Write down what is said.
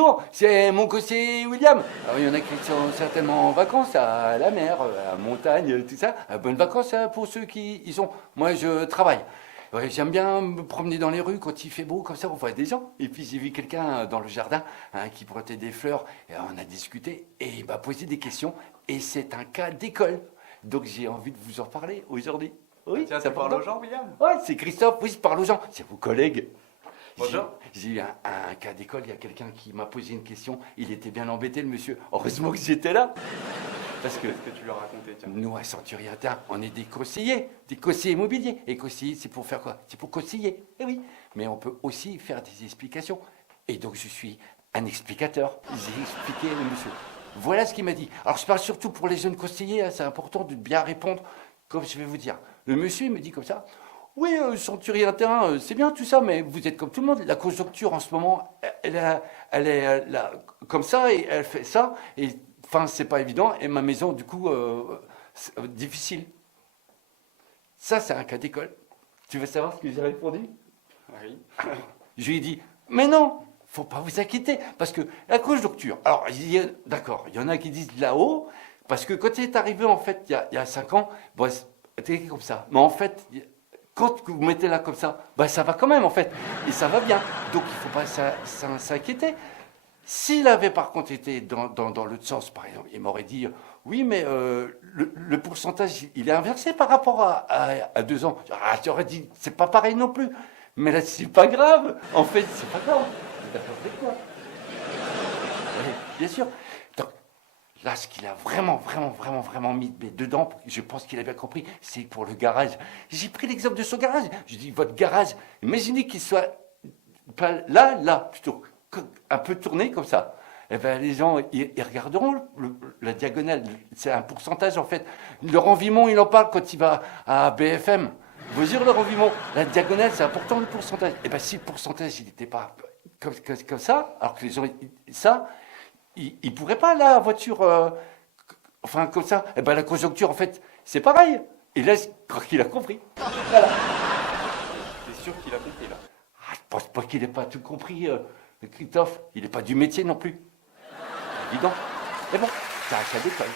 bonjour, c'est mon conseiller William. Alors, il y en a qui sont certainement en vacances à la mer, à la montagne, tout ça. Bonnes vacances pour ceux qui y sont. Moi, je travaille. Ouais, j'aime bien me promener dans les rues quand il fait beau, comme ça on voit des gens. Et puis j'ai vu quelqu'un dans le jardin qui plantait des fleurs. Et on a discuté et il m'a posé des questions. Et c'est un cas d'école. Donc j'ai envie de vous en parler aujourd'hui. Oui, Tiens, ça tu parles aux gens, William? Ouais, c'est Christophe, oui, je parle aux gens. C'est vos collègues. Bonjour. J'ai eu un cas d'école, il y a quelqu'un qui m'a posé une question. Il était bien embêté, le monsieur. Heureusement que j'étais là. Parce que Qu'est-ce que tu leur as raconté, tiens? nous, à Centuriatin, on est des conseillers immobiliers. Et conseiller, c'est pour faire quoi? C'est pour conseiller. Eh oui. Mais on peut aussi faire des explications. Et donc, je suis un explicateur. J'ai expliqué au monsieur. Voilà ce qu'il m'a dit. Alors, je parle surtout pour les jeunes conseillers. C'est important de bien répondre, comme je vais vous dire. Le monsieur, il me dit comme ça. Oui, Centuriatin, c'est bien tout ça, mais vous êtes comme tout le monde. La conjoncture, en ce moment, elle est là, comme ça, et elle fait ça. Et enfin, c'est pas évident. Et ma maison, du coup, c'est, difficile. Ça, c'est un cas d'école. Tu veux savoir ce que j'ai répondu? Oui. Je lui ai dit, mais non, faut pas vous inquiéter, parce que la conjoncture, alors, d'accord, il y en a qui disent là-haut, parce que quand il est arrivé, en fait, il y a 5 ans, bon, c'était comme ça. Mais en fait, quand vous mettez là comme ça, ben, ça va quand même, en fait, et ça va bien. Donc, il ne faut pas s'inquiéter. S'il avait par contre été dans l'autre sens, par exemple, il m'aurait dit oui, mais le pourcentage, il est inversé par rapport à 2 ans. Ah, j'aurais dit c'est pas pareil non plus. Mais là, c'est pas grave. En fait, c'est pas grave. D'accord avec toi. Oui, bien sûr. Donc, là, ce qu'il a vraiment mis dedans, je pense qu'il a bien compris, c'est pour le garage. J'ai pris l'exemple de son garage. Je dis votre garage, imaginez qu'il soit pas là, plutôt un peu tourné comme ça. Eh ben, les gens, ils regarderont la diagonale. C'est un pourcentage, en fait. Laurent Vimon, il en parle quand il va à BFM. Vous dire, Laurent Vimon, la diagonale, c'est important, le pourcentage. Eh bien, si le pourcentage, il n'était pas comme ça, alors que les gens, ils ne pourraient pas, la voiture, enfin, comme ça. Eh bien, la conjoncture, en fait, c'est pareil. Et là, je crois qu'il a compris. Voilà. T'es sûr qu'il a compris, là? Ah, je pense pas qu'il n'ait pas tout compris, Christophe. Il n'est pas du métier non plus. Évident. Mais bon, c'est un cas d'école.